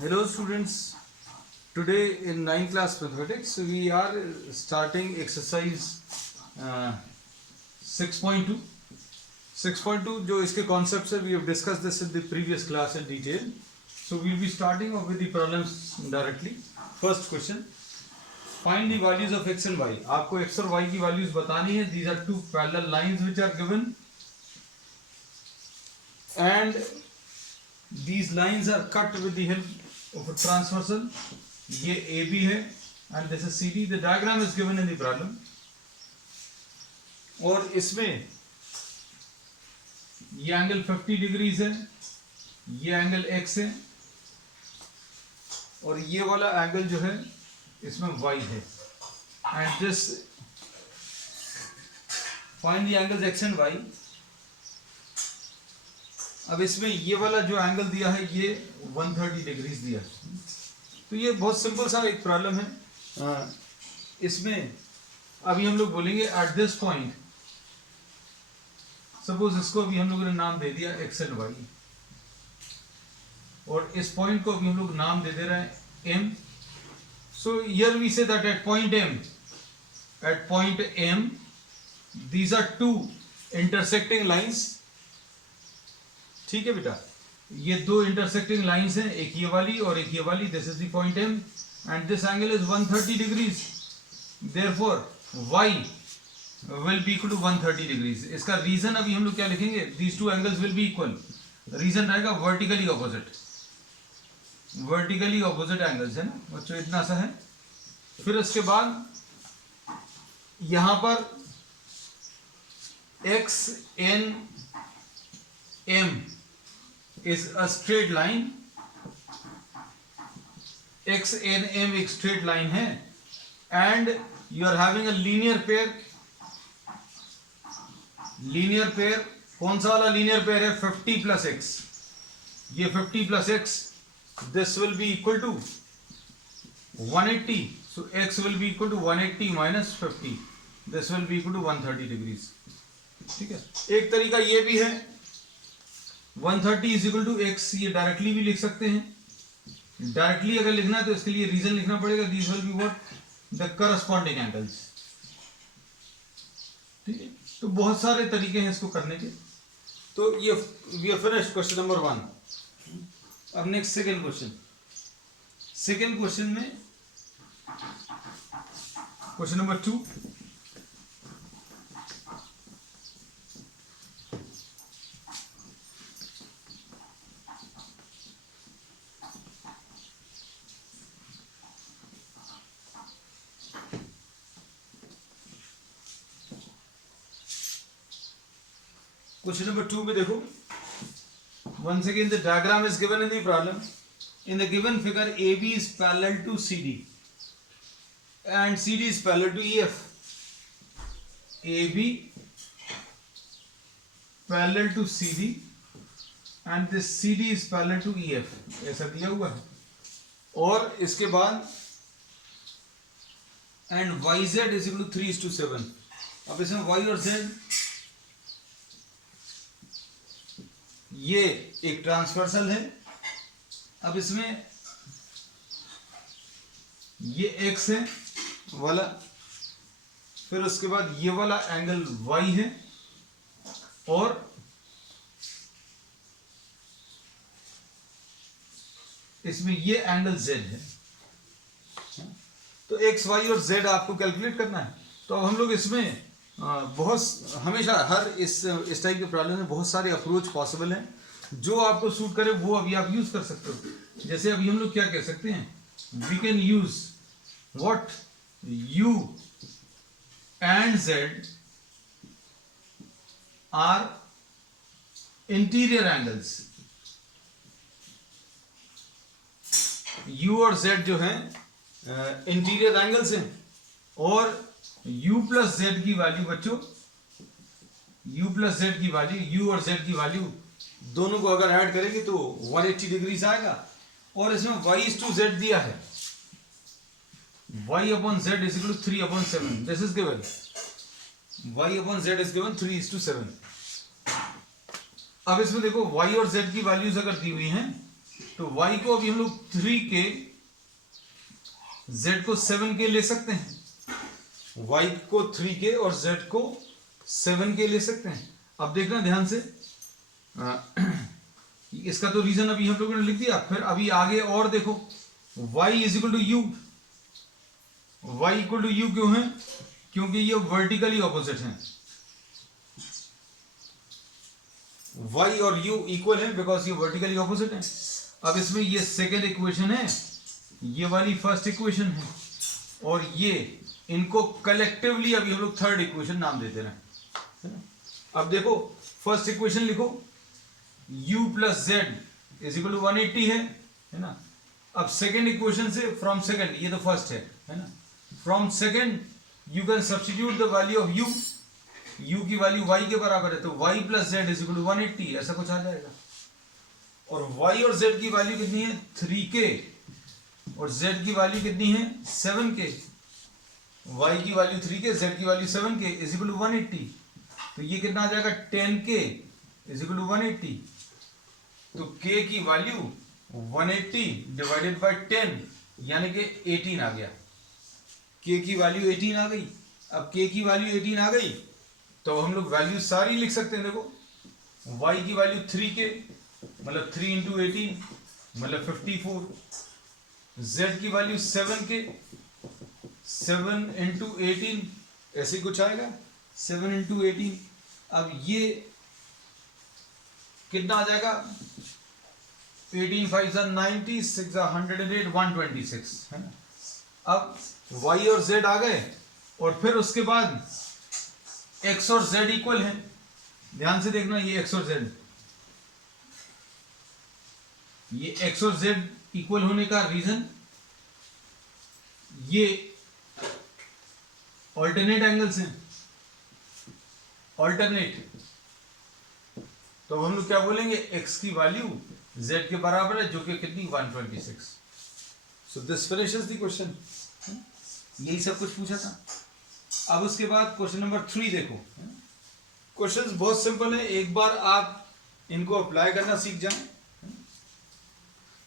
Hello students, today in 9th class mathematics we are starting exercise 6.2. 6.2 जो इसके concepts है, we have discussed this in the previous class in detail. So we will be starting off with the problems directly. First question, find the values of x and y. आपको x और y की values बतानी है. These are two parallel lines which are given and these lines are cut with the help of a transversal. ये AB है and this is CD. The diagram is given in the problem. और इसमें ये angle 50 degrees है, ये angle x है और ये वाला एंगल जो है इसमें y है. And this find the angles x and y. अब इसमें ये वाला जो एंगल दिया है ये 130 डिग्रीज दिया है. तो ये बहुत सिंपल सा एक प्रॉब्लम है. इसमें अभी हम लोग बोलेंगे एट दिस पॉइंट, सपोज इसको अभी हम लोगों ने नाम दे दिया x एंड y और इस पॉइंट को अभी हम लोग नाम दे रहे हैं m. So here we see that at point m these are two intersecting lines. ठीक है बेटा, ये दो इंटरसेक्टिंग लाइंस हैं, एक ये वाली और एक ये वाली. This is the point m and this angle is 130 degrees. Therefore y will be equal to 130 degrees. इसका रीजन अभी हम लोग क्या लिखेंगे? these two angles will be equal. Reason रहेगा vertically opposite. Vertically opposite angles है ना बच्चों, इतना सा है. फिर उसके बाद यहां पर x n m is a straight line. x n m एक straight line है and you are having a linear pair. linear pair कौन सा वाला linear pair है? 50 plus x. ये 50 plus x, this will be equal to 180. so x will be equal to 180 minus 50. this will be equal to 130 degrees. ठीक है, एक तरीका ये भी है. 130 is equal to x, ये डायरेक्टली भी लिख सकते हैं. डायरेक्टली अगर लिखना है तो इसके लिए रीजन लिखना पड़ेगा. these will be what the corresponding angles. ठीक है, तो बहुत सारे तरीके हैं इसको करने के. तो ये we have finished question number 1. अब next second question. Second question में क्वेश्चन नंबर 2. क्वेश्चन नंबर 2 में देखो, once again the diagram is given in the problem. In the given figure, AB is parallel to CD and CD is parallel to EF. AB parallel to CD and this CD is parallel to EF. ऐसा दिया हुआ है. और इसके बाद and YZ is equal to 3:7. अब इसमें Y और Z, ये एक ट्रांसवर्सल है. अब इसमें ये x है वाला, फिर उसके बाद ये वाला एंगल y है और इसमें ये एंगल z है. तो x, y और z आपको कैलकुलेट करना है. तो अब हम लोग इसमें बहुत हमेशा हर इस टाइप के प्रॉब्लम में बहुत सारे अप्रोच पॉसिबल हैं. जो आपको सूट करे वो अभी आप यूज कर सकते हो. जैसे अभी हम लोग क्या कह सकते हैं? We can use what u and z are interior angles. u और z जो है इंटीरियर एंगल्स हैं और u प्लस z की वैल्यू बच्चों, u प्लस z की वैल्यू, u और z की वैल्यू दोनों को अगर ऐड करेंगे तो 180 डिग्री आएगा. और इसमें y is to z दिया है, y upon z is equal to 3/7. this is given, y upon z is given 3:7. अब इसमें देखो y और z की वैल्यूज अगर दी हुई हैं तो y को अभी हम लोग 3k, z को 7k ले सकते हैं। y को 3k और z को 7k ले सकते हैं। अब देखना ध्यान से, इसका तो रीजन अभी हम लोगों ने लिख दिया। फिर अभी आगे और देखो, y is equal to u. y equal to u क्यों है? क्योंकि ये वर्टिकली ऑपोजिट हैं। y और u इक्वल है बिकॉज ये वर्टिकली ऑपोजिट है। अब इसमें ये सेकेंड इक्वेशन है, ये वाली फर्स्ट इक्वेशन है, और ये इनको कलेक्टिवली अभी हम लोग थर्ड इक्वेशन नाम देते रहे, है ना। अब देखो फर्स्ट इक्वेशन लिखो, u plus z is equal to 180 है ना। अब सेकेंड इक्वेशन से फ्रॉम सेकेंड, ये तो फर्स्ट है ना, from second you can substitute the value of u। u की वैल्यू y के बराबर है, तो y plus z is equal to 180, ऐसा कुछ आ जाएगा। और y और z की वैल्यू कितनी है? 3k, और z की वैल्यू कितनी है? 7k। y की वैल्यू 3k, z की वैल्यू 7k इज इक्वल टू 180। तो ये कितना आ जाएगा? 10k is equal to 180। तो k की वैल्यू 180 डिवाइडेड बाय 10 यानी कि 18 आ गया। k की वैल्यू 18 आ गई। अब k की वैल्यू 18 आ गई तो हम लोग वैल्यू सारी लिख सकते हैं। देखो y की वैल्यू 3k मतलब 3 इंटू 18 मतलब 54, z की वैल्यू 7k, 7 इंटू 18 ऐसे ही कुछ आएगा, 7 इंटू 18। अब ये कितना आ जाएगा? 18 5 90, 6 108, 126 है ना। अब y और z आ गए और फिर उसके बाद x और z इक्वल है। ध्यान से देखना, ये x और z, ये x और z इक्वल होने का रीजन, ये ऑल्टरनेट एंगल्स हैं, ऑल्टरनेट। तो हम लोग क्या बोलेंगे? x की वैल्यू z के बराबर है, जो कि कितनी? 126। So this finishes the question. यही सब कुछ पूछा था। अब उसके बाद क्वेश्चन नंबर 3 देखो। क्वेश्चंस बहुत सिंपल है, एक बार आप इनको अप्लाई करना सीख जाएं।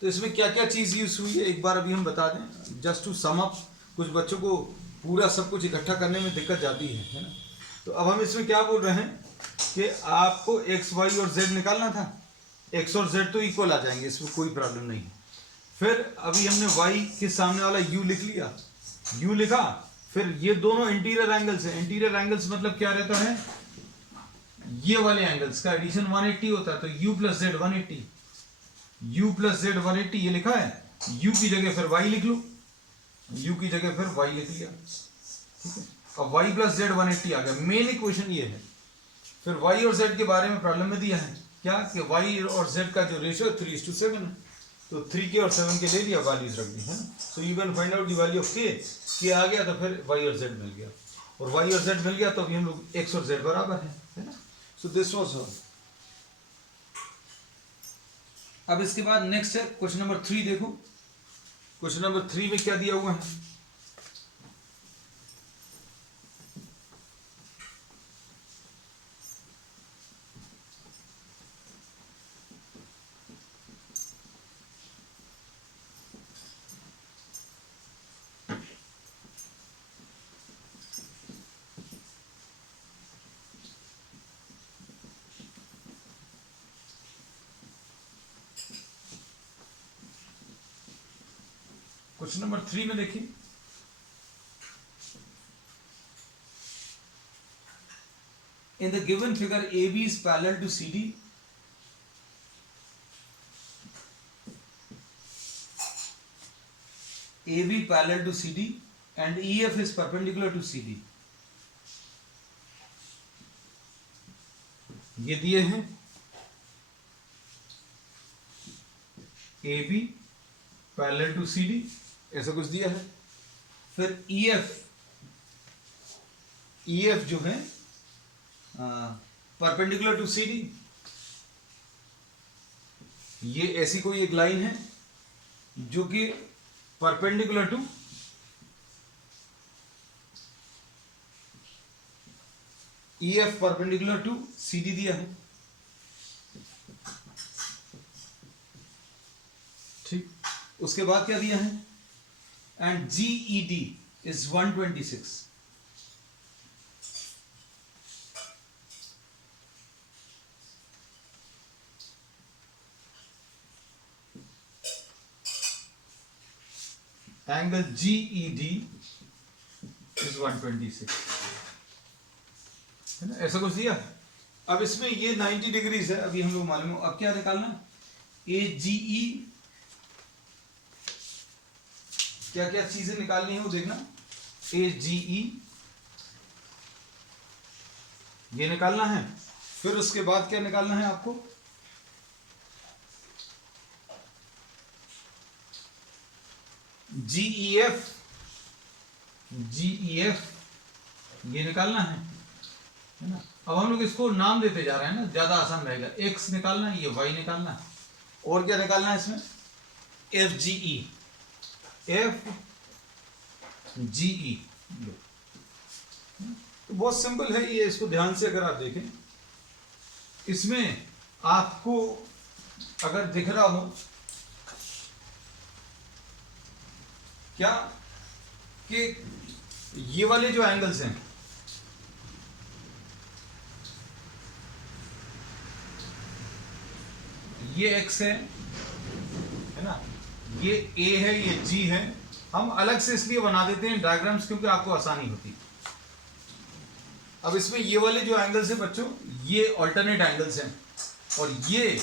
तो इसमें क्या क्या चीज यूज हुई है एक बार अभी हम बता दें, जस्ट टू सम अप। कुछ बच्चों को पूरा सब कुछ इकट्ठा करने में दिक्कत जाती है ना। तो अब हम इसमें क्या बोल रहे हैं कि आपको x, y और z निकालना था। x और z तो इक्वल आ जाएंगे, इसमें कोई प्रॉब्लम नहीं है। फिर अभी हमने y के सामने वाला u लिख लिया, u लिखा। फिर ये दोनों इंटीरियर एंगल्स हैं। इंटीरियर एंगल्स मतलब क्या रहता है? ये वाले एंगल्स का एडिशन 180 होता है। तो u plus Z 180, u plus Z 180 ये लिखा है। u की जगह फिर y लिख लो, u की जगह फिर y लिख लिया, ठीक है। अब y प्लस जेड 180 आ गया। मेन इक्वेशन ये है। फिर y और z के बारे में प्रॉब्लम में दिया है क्या कि y और z का जो रेशियो 3:7 है। तो 3k और 7k ले लिया, वैल्यूज रख दी, है ना। So you can find out the value of k आ गया तो फिर y और z मिल गया, और y और z मिल गया तो अभी हम लोग x और z बराबर है ना। सो दिस वाज ऑल। अब इसके बाद नेक्स्ट है क्वेश्चन नंबर 3 देखो। क्वेश्चन नंबर 3 में क्या दिया हुआ है? क्वेश्चन नंबर 3 में देखिए, in the given figure AB is parallel to CD, AB parallel to CD and EF is perpendicular to CD। ये दिए हैं AB parallel to CD, ऐसा कुछ दिया है। फिर EF जो है परपेंडिकुलर टू CD, ये ऐसी कोई एक लाइन है जो कि perpendicular to EF perpendicular to CD दिया है। ठीक, उसके बाद क्या दिया है, and GED is 126। Angle GED is 126, है ना, ऐसा कुछ दिया। अब इसमें ये 90 डिग्रीज है, अभी हम लोग मालूम हो। अब क्या निकालना, AGE, क्या क्या चीजें निकालनी है वो देखना। AGE ये निकालना है, फिर उसके बाद क्या निकालना है आपको, GEF ये निकालना है ना। अब हम लोग इसको नाम देते जा रहे हैं ना, ज्यादा आसान रहेगा। X निकालना है, ये Y निकालना है, और क्या निकालना है इसमें, FGE तो बहुत सिंपल है ये, इसको ध्यान से अगर आप देखें, इसमें आपको अगर दिख रहा हो क्या कि ये वाले जो एंगल्स हैं, ये X है ना, ये A है, ये G है। हम अलग से इसलिए बना देते हैं डायग्राम्स क्योंकि आपको आसानी होती है। अब इसमें ये वाले जो एंगल्स हैं बच्चों, ये अल्टरनेट एंगल्स हैं, और ये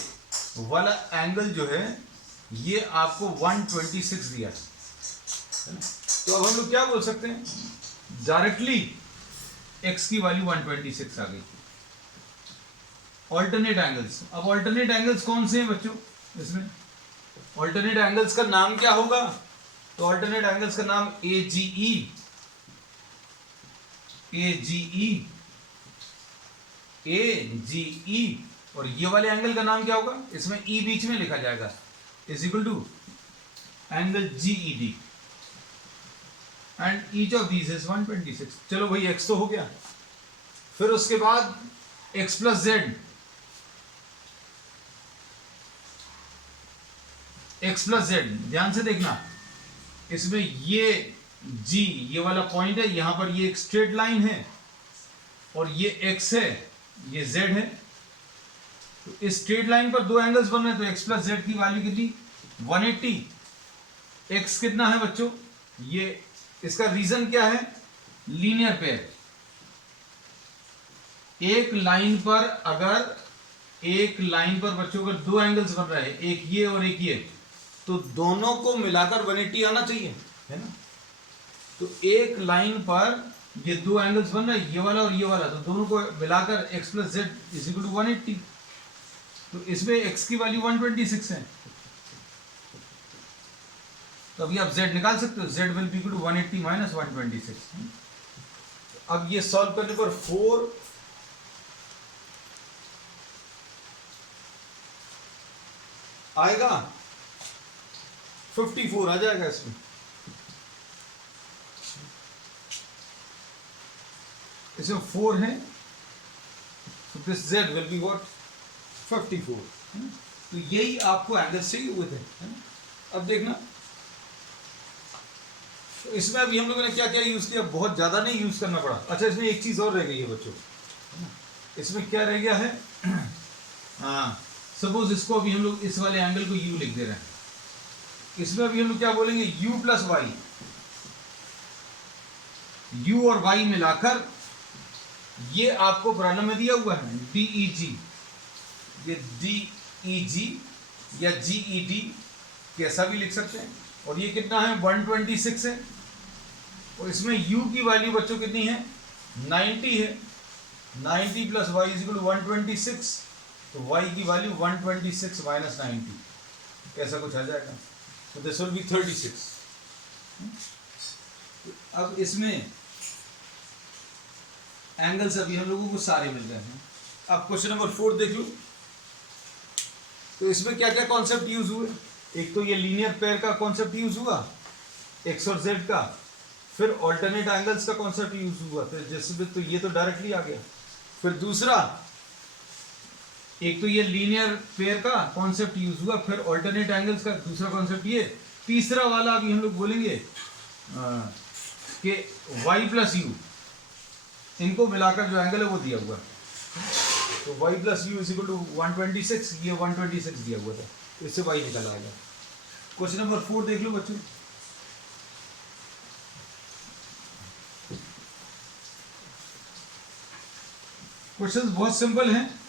वाला एंगल जो है ये आपको 126 दिया है ना। तो अब हम लोग क्या बोल सकते हैं, डायरेक्टली x की वैल्यू 126 आ गई। अल्टरनेट एंगल्स, अब अल्टरनेट एंगल्स कौन से हैं बच्चों, इसमें अल्टरनेट एंगल्स का नाम क्या होगा, तो अल्टरनेट एंगल्स का नाम AGE, और ये वाले एंगल का नाम क्या होगा, इसमें E बीच में लिखा जाएगा, is equal to angle GED, and each of these is 126। चलो भाई x तो हो गया, फिर उसके बाद x plus Z, x plus Z ध्यान से देखना, इसमें ये G ये वाला पॉइंट है, यहां पर ये एक स्ट्रेट लाइन है, और ये x है, ये z है। तो इस स्ट्रेट लाइन पर दो एंगल्स बन रहे हैं, तो x प्लस जेड की वैल्यू कितनी, 180। x कितना है बच्चों, ये इसका रीजन क्या है, लीनियर पेयर। एक लाइन पर बच्चों अगर दो एंगल्स बन रहे हैं, एक ये और एक ये, तो दोनों को मिलाकर 180 आना चाहिए, है ना। तो एक लाइन पर ये दो एंगल्स बन रहे हैं, ये वाला और ये वाला, तो दोनों को मिलाकर x plus z is equal to 180। तो इसमें x की वैल्यू 126 है, तो अभी आप z निकाल सकते हो, z will be equal to 180 minus 126। अब ये सॉल्व करने पर 4 आएगा, 54 आ जाएगा इसमें। इसमें 4 है, तो this z will be what, 54। तो यही आपको एंगल्स चाहिए हुए थे, है ना। अब देखना, तो इसमें अभी हम लोगों ने क्या क्या यूज किया, बहुत ज्यादा नहीं यूज करना पड़ा। अच्छा, इसमें एक चीज और रह गई है बच्चों, इसमें क्या रह गया है, हाँ, सपोज इसको अभी हम लोग इस वाले एंगल को u लिख दे रहे हैं, इसमें अभी हम लोग क्या बोलेंगे, u प्लस वाई, u और y मिलाकर ये आपको प्रॉब्लम में दिया हुआ है DEG, ये DEG या GED कैसा भी लिख सकते हैं, और ये कितना है, 126 है, और इसमें u की वैल्यू बच्चों कितनी है, 90 है। 90 plus y is equal to 126, तो y की वैल्यू 126 माइनस 90 ऐसा कुछ आ जाएगा, तो दिस विल बी 36। अब इसमें एंगल्स अभी हम लोगों को सारे मिल गए हैं। अब क्वेश्चन नंबर 4 देख लो, तो इसमें क्या क्या कॉन्सेप्ट यूज हुए, एक तो ये लीनियर पेयर का कॉन्सेप्ट यूज हुआ x और z का, फिर ऑल्टरनेट एंगल्स का कॉन्सेप्ट यूज हुआ, फिर जिसमें तो ये तो डायरेक्टली आ गया, फिर दूसरा एक तो ये लीनियर पेयर का कॉन्सेप्ट यूज हुआ, फिर ऑल्टरनेट एंगल्स का दूसरा कॉन्सेप्ट ये, तीसरा वाला अभी हम लोग बोलेंगे कि y प्लस यू, इनको मिलाकर जो एंगल है वो दिया हुआ, तो y plus u is equal to 126, ये 126 दिया हुआ था, इससे y निकल आएगा। क्वेश्चन नंबर 4 देख लो बच्चों। क्वेश्चन बहुत सिंपल हैं,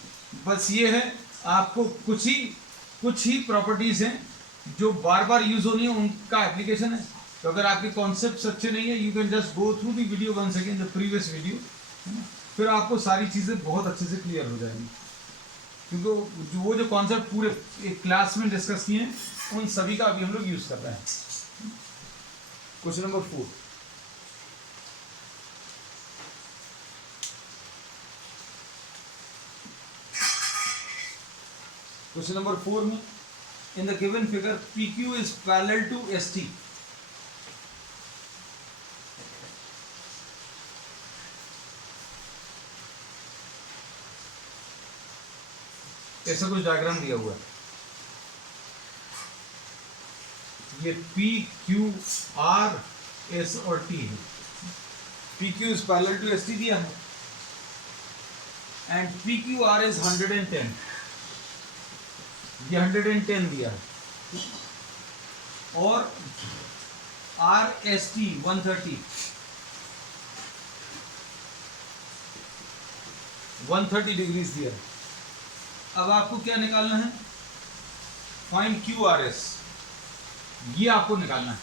बस ये है आपको कुछ ही प्रॉपर्टीज हैं जो बार बार यूज होनी है, उनका एप्लीकेशन है। तो अगर आपके कॉन्सेप्ट्स अच्छे नहीं है, you can just go through the video once again, the previous video, है ना, फिर आपको सारी चीजें बहुत अच्छे से क्लियर हो जाएंगी, क्योंकि वो जो कॉन्सेप्ट पूरे एक क्लास में डिस्कस किए हैं, उन सभी का अभी हम लोग यूज कर रहे हैं। क्वेश्चन नंबर 4, क्वेश्चन नंबर 4 में, in the given figure PQ is parallel to ST, ऐसा कुछ डायग्राम दिया हुआ है। ये PQ R S और T है। PQ is parallel to ST दिया है एंड PQR इज 110, ये 110 दिया है, और RST 130 डिग्रीज दिया है। अब आपको क्या निकालना है? फाइंड QRS, ये आपको निकालना है।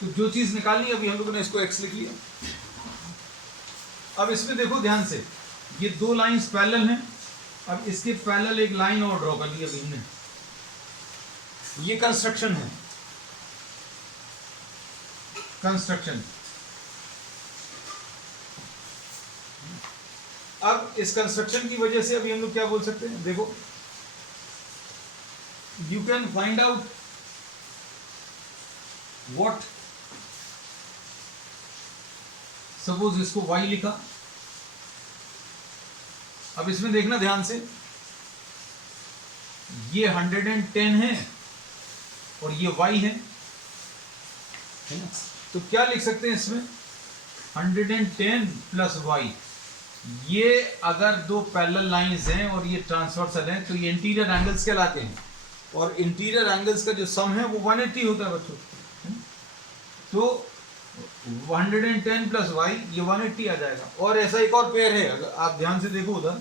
तो जो चीज निकालनी है, अभी हम लोगों ने इसको X लिख लिया। अब इसमें देखो ध्यान से, ये दो लाइंस पैरेलल हैं। अब इसके पैरेलल एक लाइन और ड्रॉ कर दी अभी हमने, ये कंस्ट्रक्शन है, कंस्ट्रक्शन। अब इस कंस्ट्रक्शन की वजह से अभी हम लोग क्या बोल सकते हैं, देखो, you can find out what, suppose इसको y लिखा। अब इसमें देखना ध्यान से, ये 110 है और ये y है ना, तो क्या लिख सकते हैं इसमें, 110 प्लस y। ये अगर दो पैरेलल लाइंस हैं और ये ट्रांसवर्सल हैं, तो ये इंटीरियर एंगल्स कहलाते हैं, और इंटीरियर एंगल्स का जो सम है वो 180 होता है बच्चों। तो 110 प्लस y, ये 180 आ जाएगा। और ऐसा एक और पेयर है, अगर आप ध्यान से देखो उधर,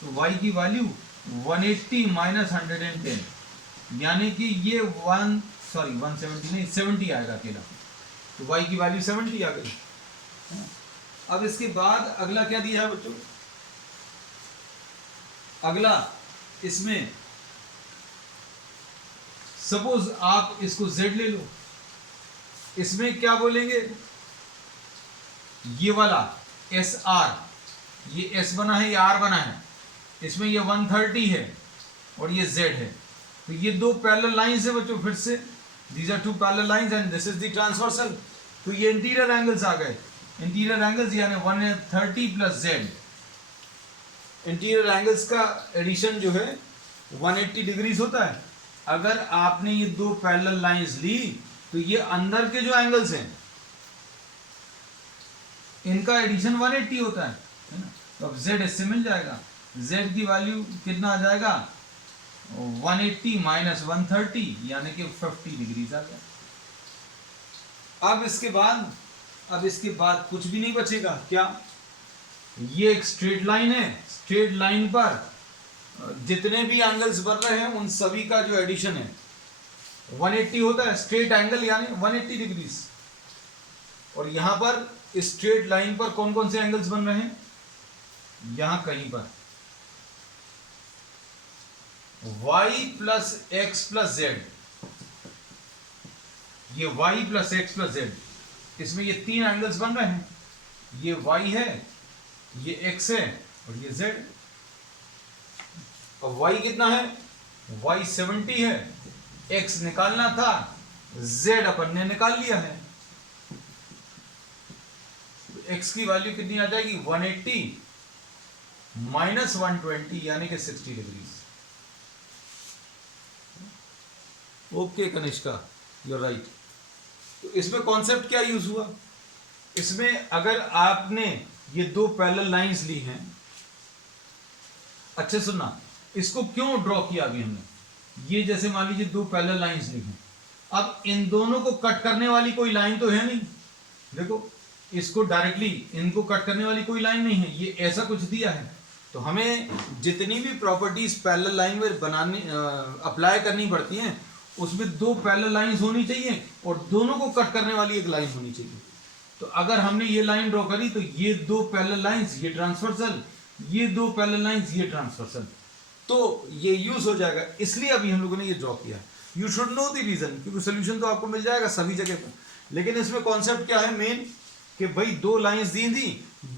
तो y की वैल्यू 180 माइनस 110, यानी कि ये 170 नहीं, 70 आएगा अकेला। तो y की वैल्यू 70 आ गई। अब इसके बाद अगला क्या दिया है बच्चों, अगला इसमें सपोज आप इसको z ले लो, इसमें क्या बोलेंगे, ये वाला SR, ये S बना है, ये R बना है, इसमें ये 130 है और ये Z है। तो ये दो पैरेलल लाइंस है बच्चों, फिर से these are two parallel lines and this is the transversal। तो ये इंटीरियर एंगल्स आ गए, इंटीरियर एंगल्स यानी 130 प्लस Z। इंटीरियर एंगल्स का एडिशन जो है 180 डिग्रीज होता है। अगर आपने ये दो पैरेलल लाइंस ली, तो ये अंदर के जो एंगल्स हैं, इनका एडिशन 180 होता है ना। तो अब Z इससे मिल जाएगा, Z की वैल्यू कितना आ जाएगा, 180 माइनस 130, यानी कि 50 डिग्रीज आ गया। अब इसके बाद कुछ भी नहीं बचेगा। क्या, ये एक स्ट्रेट लाइन है, स्ट्रेट लाइन पर जितने भी एंगल्स बन रहे हैं उन सभी का जो एडिशन है 180 होता है। स्ट्रेट एंगल यानी 180 डिग्रीज। और यहां पर स्ट्रेट लाइन पर कौन कौन से एंगल्स बन रहे हैं, यहां कहीं पर y plus x plus Z, ये y plus x plus Z, इसमें ये तीन एंगल्स बन रहे हैं। ये y है, ये x है और ये z। अब y कितना है, y 70 है, x निकालना था, z अपन ने निकाल लिया है। तो x की वैल्यू कितनी आ जाएगी, 180 -120 यानी कि 60 degrees. Okay Kanishka, you are right. तो इसमें कॉन्सेप्ट क्या यूज हुआ, इसमें अगर आपने ये दो पैरेलल लाइंस ली हैं, अच्छे सुनना, इसको क्यों ड्रॉ किया अभी हमने, ये जैसे मान लीजिए दो पैरेलल लाइंस ली हैं, अब इन दोनों को कट करने वाली कोई लाइन तो है नहीं, देखो इसको डायरेक्टली इनको कट करने वाली कोई लाइन नहीं है, ये ऐसा कुछ दिया है। तो हमें जितनी भी प्रॉपर्टीज पैरेलल लाइन में बनानी अप्लाई करनी पड़ती हैं, उसमें दो पैरेलल लाइंस होनी चाहिए और दोनों को कट करने वाली एक लाइन होनी चाहिए। तो अगर हमने ये लाइन ड्रॉ करी तो ये दो पैरेलल लाइंस ये ट्रांसवर्सल, ये दो पैरेलल लाइंस ये ट्रांसवर्सल, तो ये यूज हो जाएगा, इसलिए अभी हम लोगों ने ये ड्रॉ किया। You should know the reason, क्योंकि सोल्यूशन तो आपको मिल जाएगा सभी जगह पर, लेकिन इसमें कॉन्सेप्ट क्या है मेन, कि भाई दो लाइंस दी थी,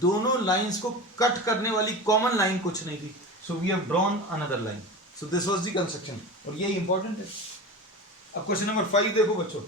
दोनों लाइंस को कट करने वाली कॉमन लाइन कुछ नहीं थी, so we have drawn another line, so this was the construction, और ये इंपॉर्टेंट है। अब क्वेश्चन नंबर 5 देखो बच्चों,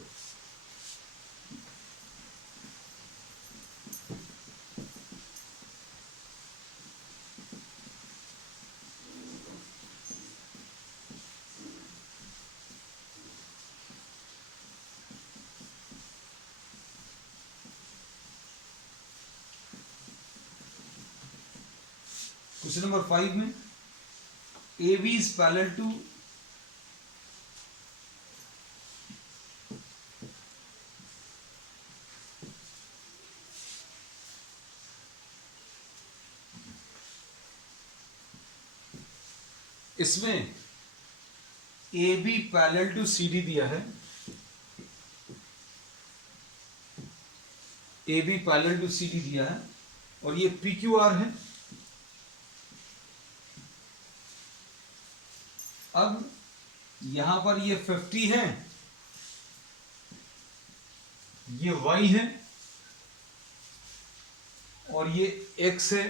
क्वेश्चन नंबर 5 में AB is parallel to इसमें AB पैरेलल टू CD दिया है, AB पैरेलल टू CD दिया है, और ये PQR है। अब यहां पर ये 50 है, ये Y है, और ये X है,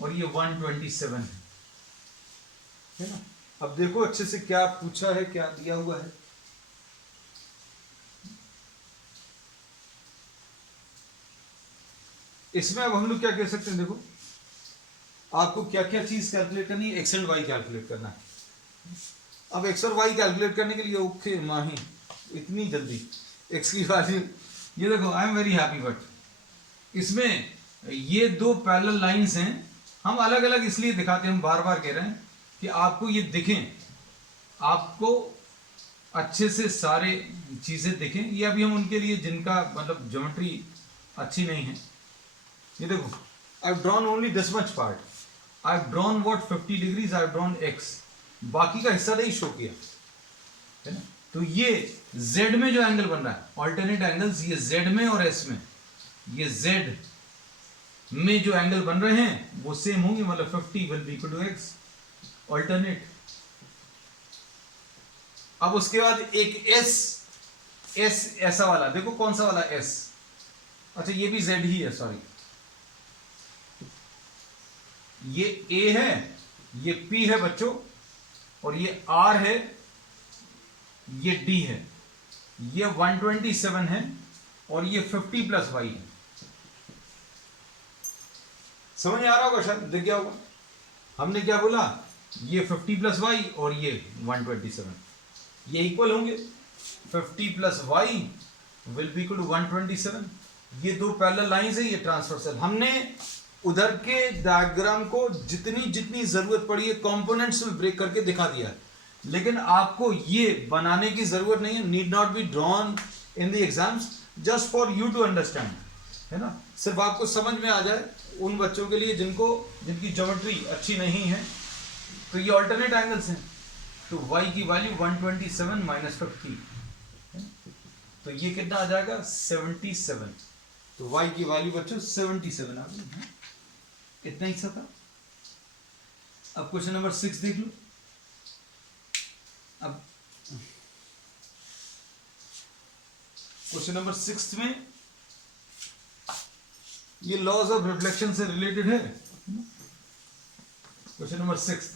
और ये 127 है ना। अब देखो अच्छे से क्या पूछा है, क्या दिया हुआ है, इसमें अब हम लोग क्या कह सकते हैं, देखो आपको क्या क्या चीज कैलकुलेट करनी है, एक्स एंड वाई कैलकुलेट करना है। अब एक्स और वाई कैलकुलेट करने के लिए ओके माही इतनी जल्दी एक्स की वैल्यू, ये देखो I am very happy, but इसमें ये दो पैरेलल लाइंस हैं, हम अलग अलग इसलिए दिखाते हैं, हम बार बार कह रहे हैं कि आपको ये दिखें, आपको अच्छे से सारे चीजें दिखें। ये अभी हम उनके लिए जिनका मतलब ज्योमेट्री अच्छी नहीं है, ये देखो I have drawn only this much part, I have drawn what 50 degrees, I have drawn x, बाकी का हिस्सा नहीं शो किया है ना। तो ये z में जो एंगल बन रहा है, ऑल्टरनेट एंगल्स, ये z में और s में, ये z में जो एंगल बन रहे हैं वो सेम होंगे, मतलब 50 will be equal to x, alternate. अब उसके बाद एक s ऐसा वाला, देखो कौन सा वाला s, अच्छा ये भी z ही है, सॉरी ये a है, ये p है बच्चों, और ये r है, ये d है, ये 127 है, और ये 50 प्लस y है। समझ आ रहा होगा, शायद दिख गया होगा। हमने क्या बोला, ये 50 प्लस y और ये 127, ये इक्वल होंगे, 50 plus y will be equal to 127। ये दो पैरेलल लाइंस है, ये ट्रांसवर्सल। हमने उधर के डायग्राम को जितनी जितनी जरूरत पड़ी है कंपोनेंट्स में ब्रेक करके दिखा दिया है, लेकिन आपको ये बनाने की जरूरत नहीं है, need not be drawn in the exams, just for you to understand, है ना। सिर्फ आपको समझ में आ जाए, उन बच्चों के लिए जिनकी ज्योमेट्री अच्छी नहीं है। तो ये ऑल्टरनेट एंगल्स हैं, तो y की वैल्यू 127 माइनस 50, तो ये कितना आ जाएगा 77। तो y की वैल्यू बच्चों 77 आ गई, इतना ही सा था। अब क्वेश्चन नंबर 6 देख लो। अब क्वेश्चन नंबर 6 में ये लॉज ऑफ रिफ्लेक्शन से रिलेटेड है। क्वेश्चन नंबर 6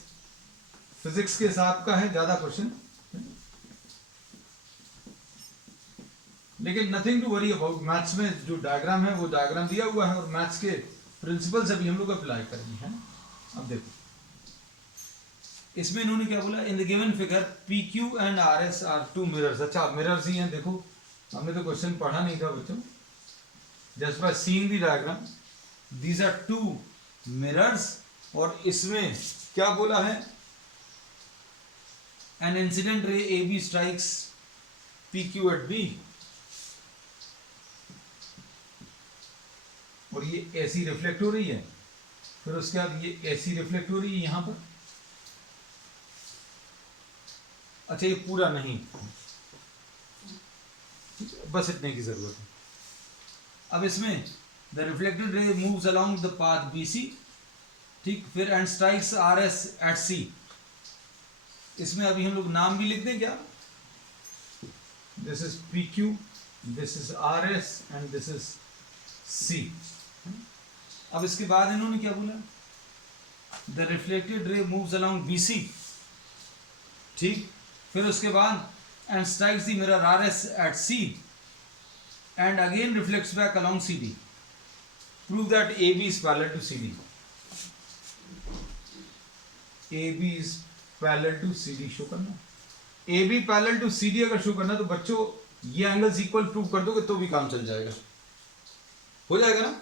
फिजिक्स के साथ का है, ज्यादा क्वेश्चन, लेकिन nothing to worry about. Maths में जो डायग्राम है वो डायग्राम दिया हुआ है, और मैथ्स के प्रिंसिपल्स अभी हम लोग अप्लाई करेंगे, है ना। अब देखो इसमें इन्होंने क्या बोला, in the given figure P Q and R S are two mirrors. अच्छा मिरर्स ही हैं, देखो हमने तो क्वेश्चन पढ़ा नहीं था बच्चों। Just by seeing the diagram these are two mirrors, और इसमें क्या बोला है, an incident ray A B strikes P Q at B, और ये ऐसी रिफ्लेक्ट हो रही है, फिर उसके बाद ये ऐसी रिफ्लेक्ट हो रही है यहां पर। अच्छा ये पूरा नहीं, बस इतने की जरूरत है। अब इसमें the reflected ray moves along the path B C, ठीक, फिर and strikes R S at C. इसमें अभी हम लोग नाम भी लिख दें क्या, this is P Q, this is R S and this is C. अब इसके बाद इन्होंने क्या बोला, the reflected ray moves along B C, ठीक, फिर उसके बाद and strikes the mirror R S at C and again reflects back along C D, prove that A B is parallel to C D. A B is parallel to C D show करना, A B parallel to C D अगर show करना तो बच्चों ये angles equal prove कर दोगे तो भी काम चल जाएगा, हो जाएगा ना,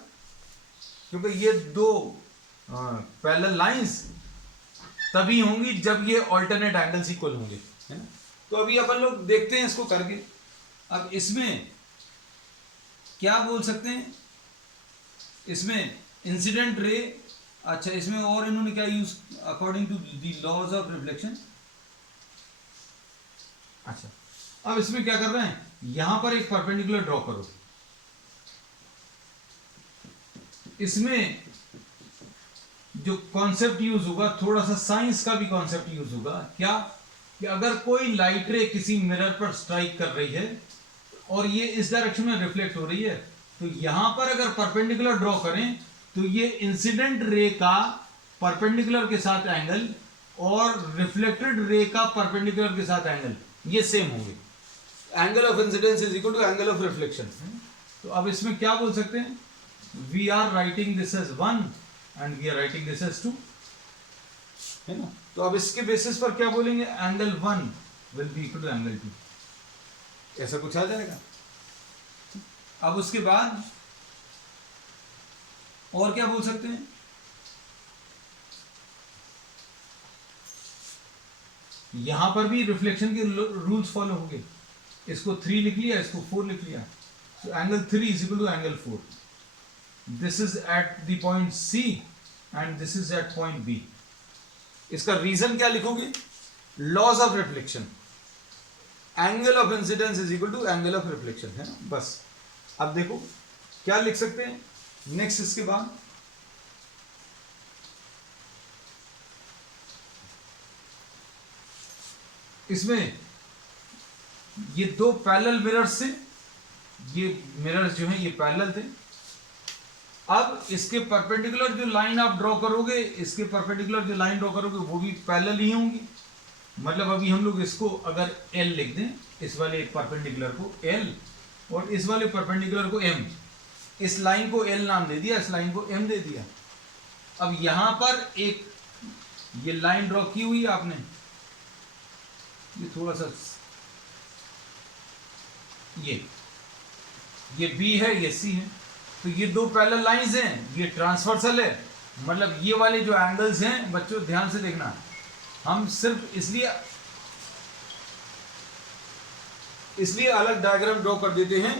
क्योंकि ये दो पैरेलल लाइंस तभी होंगी जब ये ऑल्टरनेट एंगल्स इक्वल होंगे, है ना। तो अभी अपन लोग देखते हैं इसको करके। अब इसमें क्या बोल सकते हैं, इसमें इंसिडेंट रे, अच्छा इसमें और इन्होंने क्या use, according to the laws of reflection. अच्छा अब इसमें क्या कर रहे हैं, यहां पर एक परपेंडिकुलर ड्रॉ करो। इसमें जो कॉन्सेप्ट यूज होगा थोड़ा सा साइंस का भी कॉन्सेप्ट यूज होगा, क्या कि अगर कोई लाइट रे किसी मिरर पर स्ट्राइक कर रही है और ये इस डायरेक्शन में रिफ्लेक्ट हो रही है, तो यहां पर अगर परपेंडिकुलर ड्रॉ करें तो ये इंसिडेंट रे का परपेंडिकुलर के साथ एंगल और रिफ्लेक्टेड रे का परपेंडिकुलर के साथ एंगल ये सेम होंगे। Angle of incidence is equal to angle of reflection. तो अब इसमें क्या बोल सकते हैं, we are writing this as 1 and we are writing this as 2, है ना। तो अब इसके बेसिस पर क्या बोलेंगे, angle 1 will be equal to angle 2, ऐसा कुछ आ जाएगा। अब उसके बाद और क्या बोल सकते हैं, यहां पर भी रिफ्लेक्शन के रूल्स फॉलो होंगे। इसको 3 लिख लिया, इसको 4 लिख लिया, तो angle 3 is equal to angle 4। This is at the point C and this is at point B. इसका रीजन क्या लिखोगे, laws of reflection, angle of incidence is equal to angle of reflection, है ना, बस। अब देखो क्या लिख सकते हैं नेक्स्ट, इसके बाद इसमें ये दो पैरेलल मिरर्स से, ये मिरर्स जो हैं ये पैरेलल थे। अब इसके परपेंडिकुलर जो लाइन आप ड्रॉ करोगे, इसके परपेंडिकुलर जो लाइन ड्रॉ करोगे वो भी पैरेलल ही होंगी। मतलब अभी हम लोग इसको अगर L लिख दें, इस वाले परपेंडिकुलर को L और इस वाले परपेंडिकुलर को M, इस लाइन को L नाम दे दिया, इस लाइन को M दे दिया। अब यहां पर एक ये लाइन ड्रॉ की हुई है आपने, ये थोड़ा सा ये B है, ये C है, तो ये दो पैरेलल लाइंस हैं, ये ट्रांसवर्सल है। मतलब ये वाले जो एंगल्स हैं बच्चों ध्यान से देखना, हम सिर्फ इसलिए अलग डायग्राम ड्रॉ कर देते हैं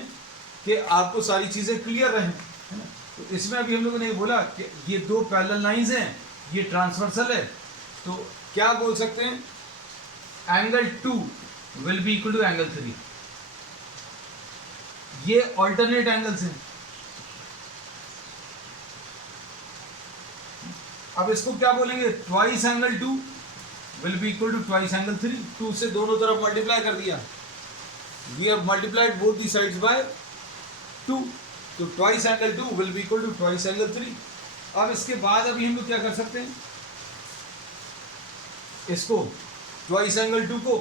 कि आपको सारी चीजें क्लियर रहें, है ना। तो इसमें अभी हम लोगों ने बोला कि ये दो पैरेलल लाइंस हैं, ये ट्रांसवर्सल है, तो क्या बोल सकते हैं, angle 2 will be equal to angle 3। ये ऑल्टरनेट एंगल्स हैं। अब इसको क्या बोलेंगे, twice angle 2 will be equal to twice angle 3। 2 से दोनों तरफ मल्टीप्लाई कर दिया, we have multiplied both the sides by 2, तो twice angle 2 will be equal to twice angle 3। अब इसके बाद अभी हम लोग क्या कर सकते हैं, इसको ट्वाइस एंगल 2 को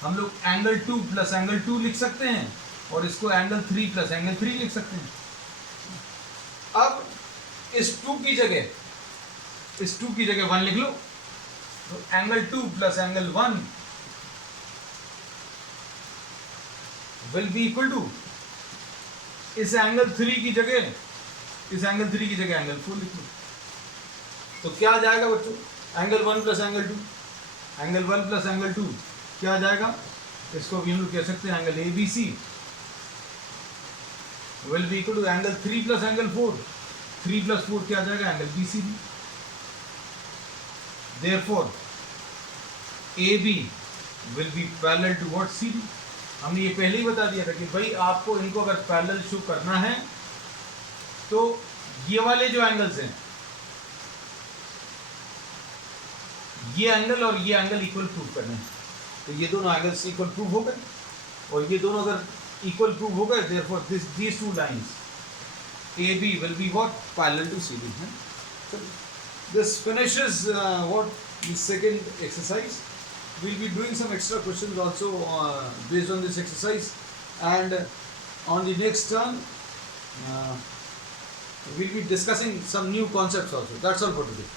हम लोग एंगल 2 प्लस एंगल 2 लिख सकते हैं और इसको एंगल 3 प्लस एंगल 3 लिख सकते हैं। अब इस 2 की जगह 1 लिख लो, तो angle 2 plus angle 1 will be equal to इस एंगल 3 की जगह एंगल 4 लिख लो। तो क्या आ जाएगा बच्चों, angle 1 plus angle 2, angle 1 plus angle 2 क्या आ जाएगा, इसको भी हम लोग कह सकते हैं angle A B C will be equal to angle 3 plus angle 4, 3 plus 4 क्या आ जाएगा, angle B C B. Therefore A B will be parallel to what, C D. हमने ये पहले ही बता दिया था कि भाई आपको इनको अगर पैरेलल शो करना है तो ये वाले जो एंगल्स हैं, ये एंगल और ये एंगल इक्वल प्रूव करने हैं। तो ये दोनों एंगल्स इक्वल प्रूव हो गए, और ये दोनों अगर इक्वल प्रूव हो गए, therefore these two lines AB will be what, parallel to CD. So this finishes what the second exercise. We'll be doing some extra questions also based on this exercise, and on the next turn we'll be discussing some new concepts also. That's all for today.